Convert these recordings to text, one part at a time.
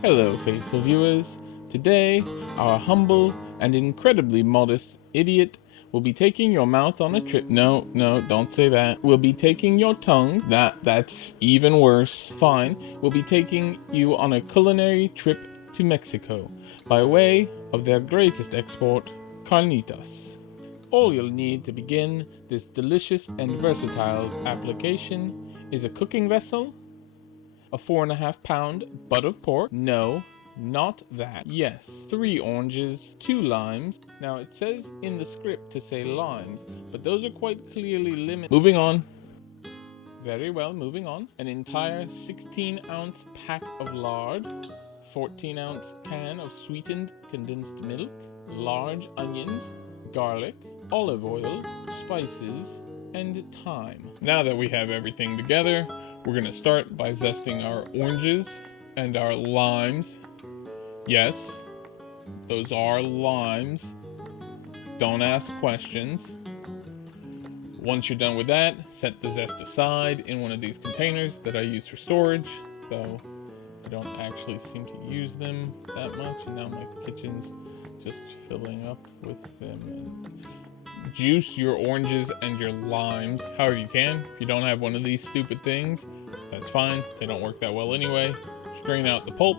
Hello, faithful viewers. Today, our humble and incredibly modest idiot will be taking your mouth on a trip. No, don't say that. We'll be taking your tongue. That's even worse. Fine. We'll be taking you on a culinary trip to Mexico by way of their greatest export, Carnitas. All you'll need to begin this delicious and versatile application is a cooking vessel, a 4.5 pound butt of pork. No, not that. Yes, 3 oranges, 2 limes. Now it says in the script to say limes, but those are quite clearly limited. Moving on. Very well, moving on. An entire 16-ounce pack of lard, 14-ounce can of sweetened condensed milk, large onions, garlic, olive oil, spices, and thyme. Now that we have everything together, we're going to start by zesting our oranges and our limes. Yes, those are limes. Don't ask questions. Once you're done with that, set the zest aside in one of these containers that I use for storage, though I don't actually seem to use them that much, and now my kitchen's just filling up with them. Juice your oranges and your limes however you can. If you don't have one of these stupid things, that's fine. They don't work that well anyway. Strain out the pulp,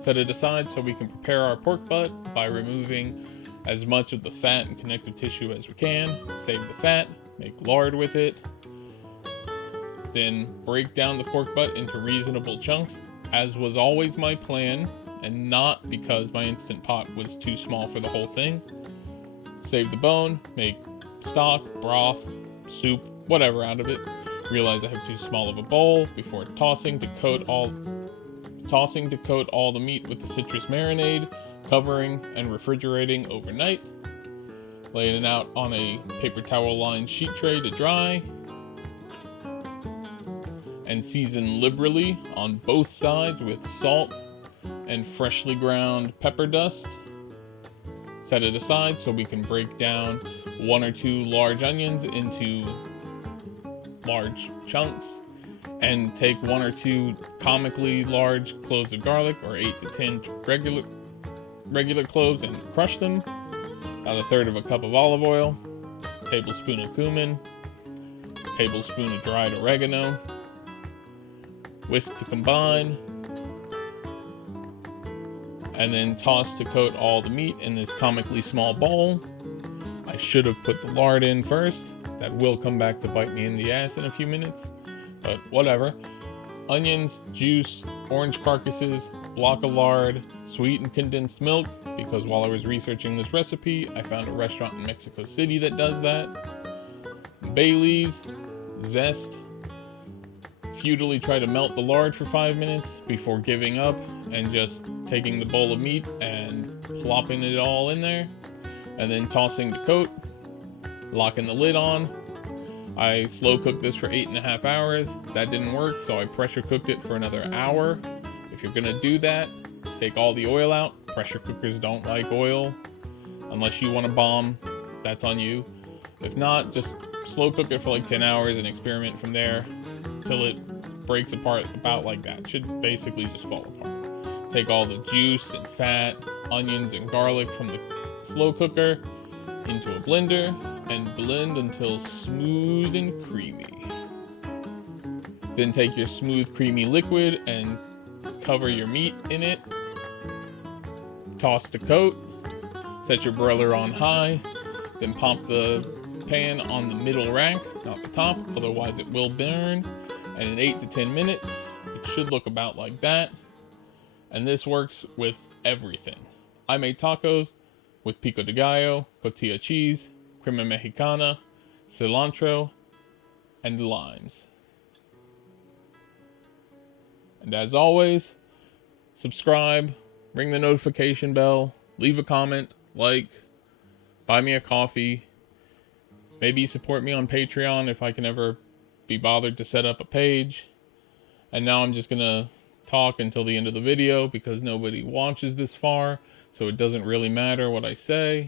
set it aside so we can prepare our pork butt by removing as much of the fat and connective tissue as we can. Save the fat, make lard with it, then break down the pork butt into reasonable chunks, as was always my plan, and not because my Instant Pot was too small for the whole thing. Save the bone, make stock, broth, soup, whatever out of it. Realize I have too small of a bowl before tossing to coat all the meat with the citrus marinade, covering and refrigerating overnight. Laying it out on a paper towel lined sheet tray to dry. And season liberally on both sides with salt and freshly ground pepper dust. Set it aside so we can break down 1 or 2 large onions into large chunks, and take 1 or 2 comically large cloves of garlic, or 8 to 10 regular cloves, and crush them. About 1/3 cup of olive oil, tablespoon of cumin, tablespoon of dried oregano. Whisk to combine, and then toss to coat all the meat in this comically small bowl. I should have put the lard in first. That will come back to bite me in the ass in a few minutes, but whatever. Onions, juice, orange carcasses, block of lard, sweetened condensed milk, because while I was researching this recipe, I found a restaurant in Mexico City that does that. Bay leaves, zest. Futilely try to melt the lard for 5 minutes before giving up and just taking the bowl of meat and plopping it all in there, and then tossing to coat, locking the lid on. I slow cooked this for 8.5 hours. That didn't work, so I pressure cooked it for another hour. If you're gonna do that, take all the oil out. Pressure cookers don't like oil. Unless you want to bomb, that's on you. If not, just slow cook it for like 10 hours and experiment from there till it breaks apart about like that. It should basically just fall apart. Take all the juice and fat, onions and garlic from the slow cooker into a blender and blend until smooth and creamy. Then take your smooth, creamy liquid and cover your meat in it. Toss to coat. Set your broiler on high. Then pop the pan on the middle rack, not the top, otherwise it will burn. And in 8 to 10 minutes, it should look about like that. And this works with everything. I made tacos with pico de gallo, cotija cheese, crema mexicana, cilantro, and limes. And as always, subscribe, ring the notification bell, leave a comment, like, buy me a coffee, maybe support me on Patreon if I can ever be bothered to set up a page. And now I'm just gonna talk until the end of the video because nobody watches this far, so it doesn't really matter what I say.